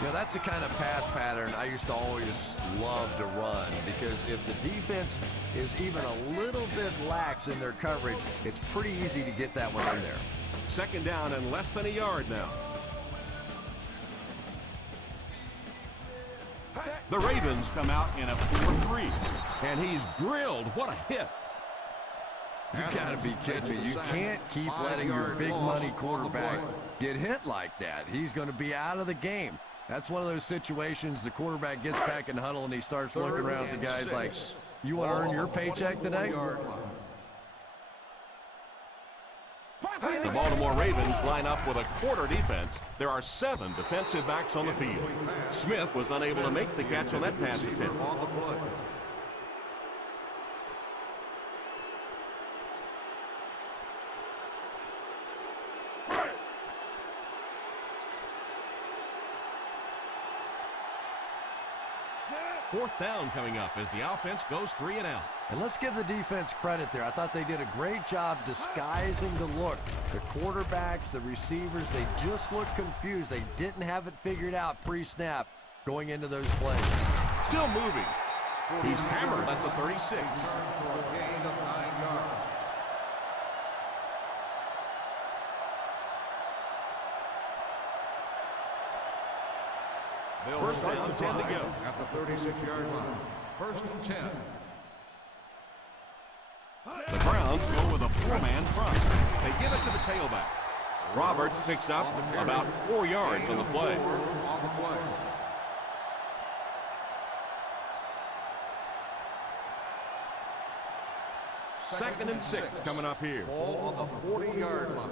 You know, that's the kind of pass pattern I used to always love to run because if the defense is even a little bit lax in their coverage, it's pretty easy to get that one in there. 2nd down and less than a yard now. The Ravens come out in a 4-3. And he's drilled. What a hit. You gotta be kidding me. You can't keep letting your big money quarterback get hit like that. He's gonna be out of the game. That's one of those situations the quarterback gets back in the huddle and he starts looking around at the guys like, you want to earn your paycheck today? The Baltimore Ravens line up with a quarter defense. There are 7 defensive backs on the field. Smith was unable to make the catch on that pass attempt. Fourth down coming up as the offense goes 3 and out. And let's give the defense credit there. I thought they did a great job disguising the look. The quarterbacks, the receivers, they just looked confused. They didn't have it figured out pre-snap going into those plays. Still moving. He's hammered at the 36. Gain of 9 yards. First down, 10 to go. At the 36-yard line. 1st and 10. The Browns go with a 4-man front. They give it to the tailback. Roberts picks up about 4 yards on the play. On the play. Second and 6 coming up here. Ball on the 40-yard line.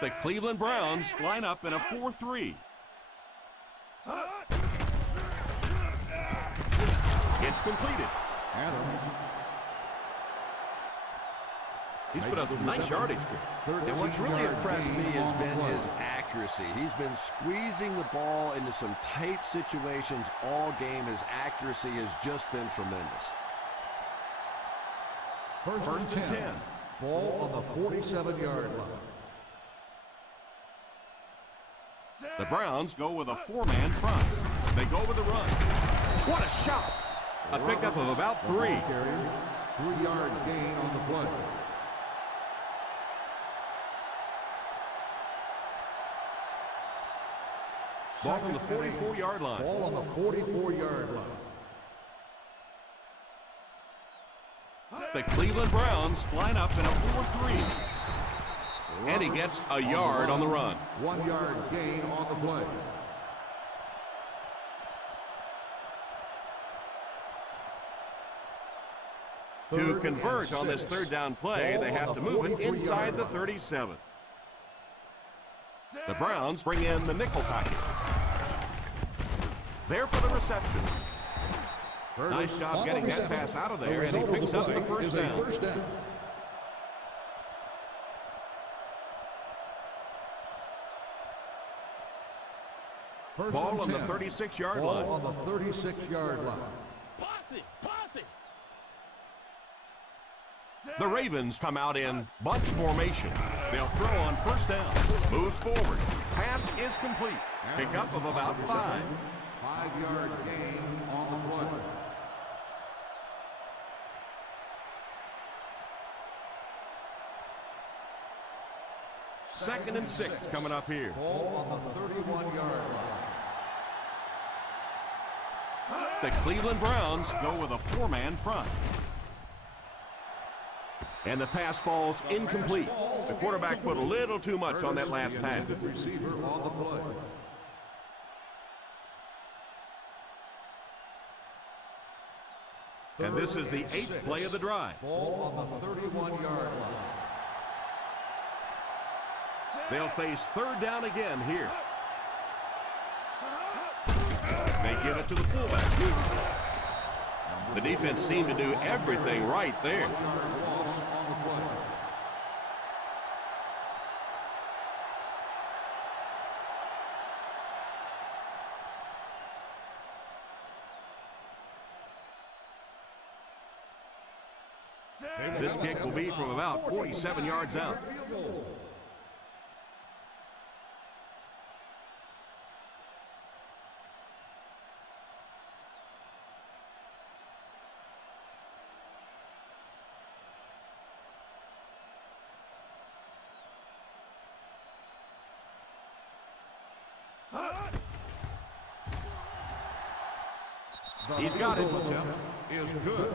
The Cleveland Browns line up in a 4-3. It's completed. Adams. He's put up some nice yardage. And what's really impressed me has been his accuracy. He's been squeezing the ball into some tight situations all game. His accuracy has just been tremendous. First and 10. Ball on the 47-yard line. The Browns go with a 4-man front. They go with a run. What a shot! A pickup of about 3. 3-yard gain on the play. Ball on the 44-yard line. Ball on the 44-yard line. The Cleveland Browns line up in a 4-3. And he gets a yard on the run. 1-yard gain on the play. To convert on this 3rd down play, they have to move it inside the 37. The Browns bring in the nickel package. There for the reception. Nice job getting that pass out of there, and he picks up the first down. Ball on the 36-yard line. Ball on the 36-yard line. The Ravens come out in bunch formation. They'll throw on 1st down. Moves forward. Pass is complete. Pickup of about 5. 5-yard gain on the play. 2nd and 6 coming up here. Ball on the 31-yard line. The Cleveland Browns go with a 4-man front. And the pass falls incomplete. The quarterback put a little too much on that last pass. Receiver on the play. And this is the 8th play of the drive. Ball on the 31-yard line. They'll face 3rd down again here. They give it to the fullback. The defense seemed to do everything right there. Loss on the play. This kick will be from about 47 yards out. He's got it. Attempt is good.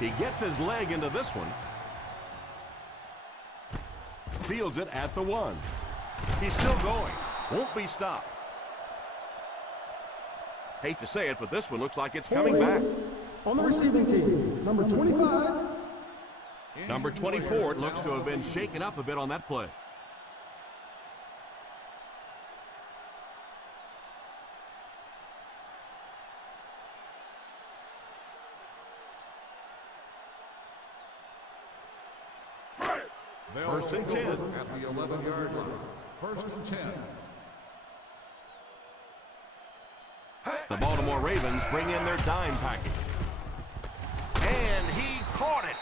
He gets his leg into this one. Fields it at the 1. He's still going. Won't be stopped. Hate to say it, but this one looks like it's coming back. On the receiving team, number 25. Number 24 looks to have been shaken up a bit on that play. First and 10. At the 11-yard line. First and 10. The Baltimore Ravens bring in their dime package. And he caught it.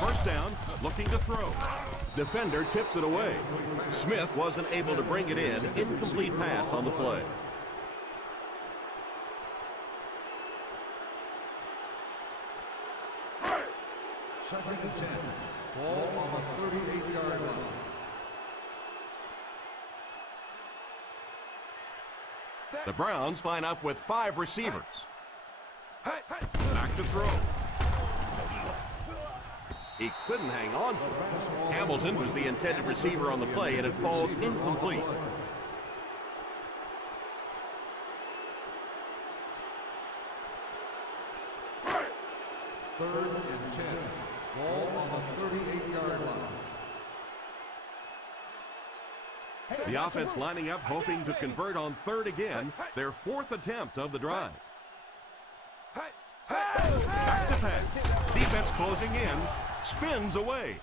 First down, looking to throw. Defender tips it away. Smith wasn't able to bring it in. Incomplete pass on the play. Second and 10. Ball on the 38-yard line. The Browns line up with 5 receivers. Back to throw. He couldn't hang on to it. Hamilton was the intended receiver on the play, and it falls incomplete. Third and 10. Ball on the 38-yard line. The offense lining up, hoping to convert on 3rd again, their 4th attempt of the drive. Back to pass. Defense closing in. Spins away.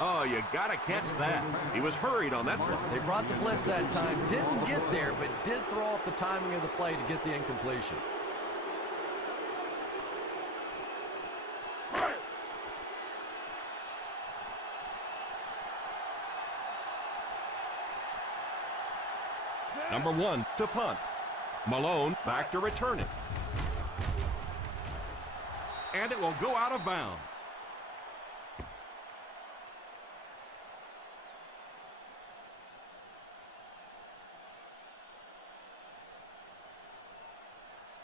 Oh, you gotta catch that. He was hurried on that play. They brought the blitz that time. Didn't get there, but did throw off the timing of the play to get the incompletion. Number 1 to punt. Malone back to return it. And it will go out of bounds.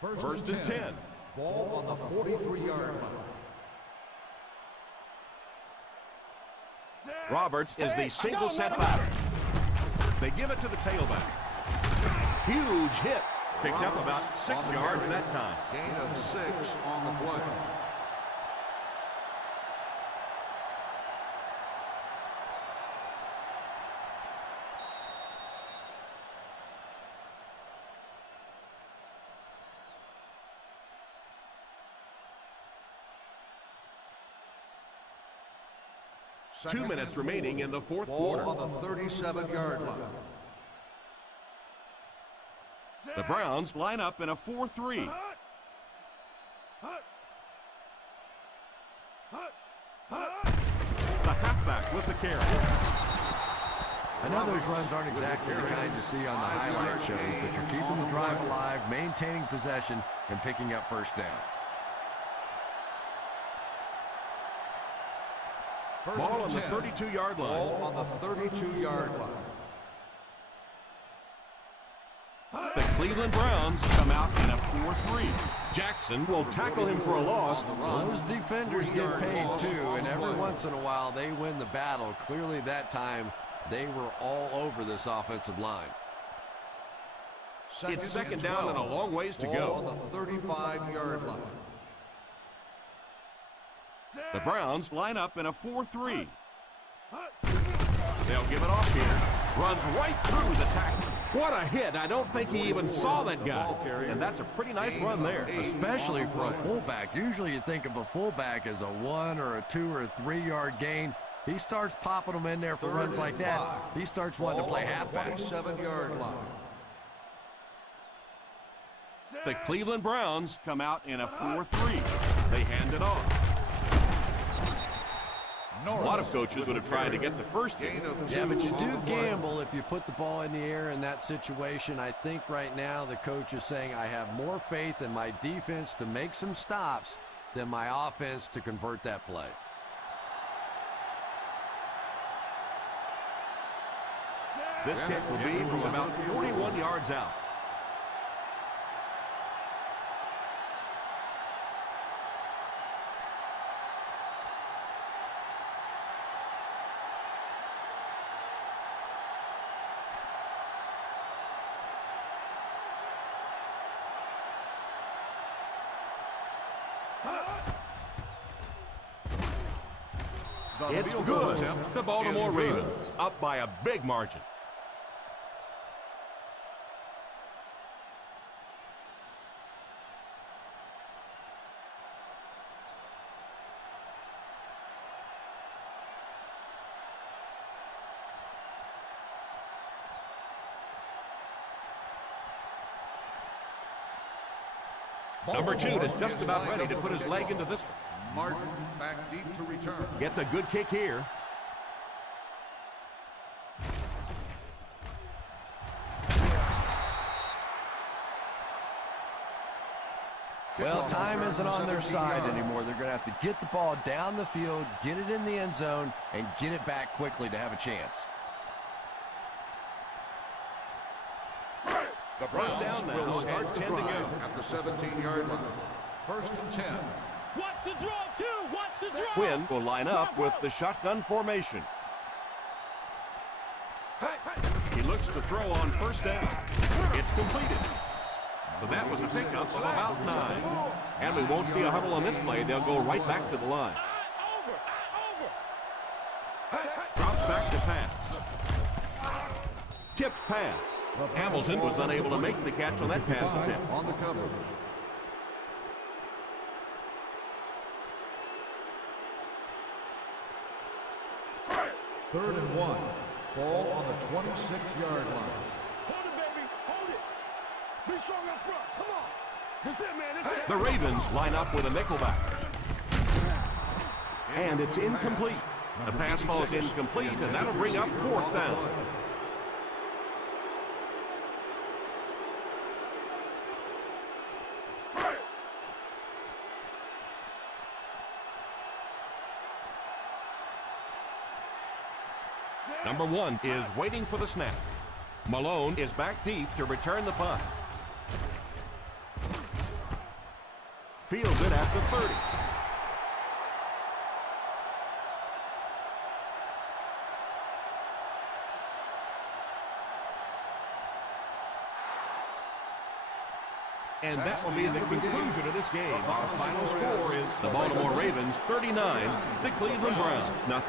First and 10. Ball on the 43-yard line. Roberts is the single set back. They give it to the tailback. Huge hit. Picked up about 6 yards that time. Gain of 6 on the play. Second 2 minutes remaining in the fourth quarter. On the 37-yard line. The Browns line up in a 4-3. The halfback with the carry. I know those runs aren't exactly the kind you see on the highlight shows, but you're keeping the drive alive, maintaining possession, and picking up first downs. Ball on the 32-yard line. Ball on the 32-yard line. The Cleveland Browns come out in a 4-3. Jackson will tackle him for a loss. Well, those defenders get paid too, and every once in a while they win the battle. Clearly that time they were all over this offensive line. It's second down and a long ways to go. On the 35-yard line. The Browns line up in a 4-3. They'll give it off here. Runs right through the tackle. What a hit. I don't think he even saw that guy. And that's a pretty nice run there. Especially for a fullback. Usually you think of a fullback as a 1 or a 2 or a 3-yard gain. He starts popping them in there for runs like that. He starts wanting to play halfback. 27-yard line. The Cleveland Browns come out in a 4-3. They hand it off. A lot of coaches would have tried to get the first in. Yeah, but you do gamble if you put the ball in the air in that situation. I think right now the coach is saying I have more faith in my defense to make some stops than my offense to convert that play. This kick will be from about 41 yards out. It's good. The Baltimore Ravens up by a big margin. Number 2 is just about ready to put his leg into this one. Martin back deep to return. Gets a good kick here. Well, time isn't on their side anymore. They're going to have to get the ball down the field, get it in the end zone, and get it back quickly to have a chance. The Browns down now. Will Start 10 to go. At the 17-yard line. First and 10. Watch the draw, too. Watch the draw. Quinn will line up with the shotgun formation. He looks to throw on first down. It's completed. So that was a pickup of about 9. And we won't see a huddle on this play. They'll go right back to the line. Drops back to pass. Tipped pass. Hamilton was unable to make the catch on that pass attempt. On the coverage. Third and 1. Ball on the 26-yard line. Hold it, baby. Hold it. Be strong up front. Come on. That's it, man. That's it. The Ravens line up with a nickelback. And it's incomplete. The pass falls incomplete, and that'll bring up fourth down. Number 1 is waiting for the snap. Malone is back deep to return the punt. Fields it at the 30. And that will be the conclusion of this game. Our final score is the Baltimore Ravens 39, the Cleveland Browns 0.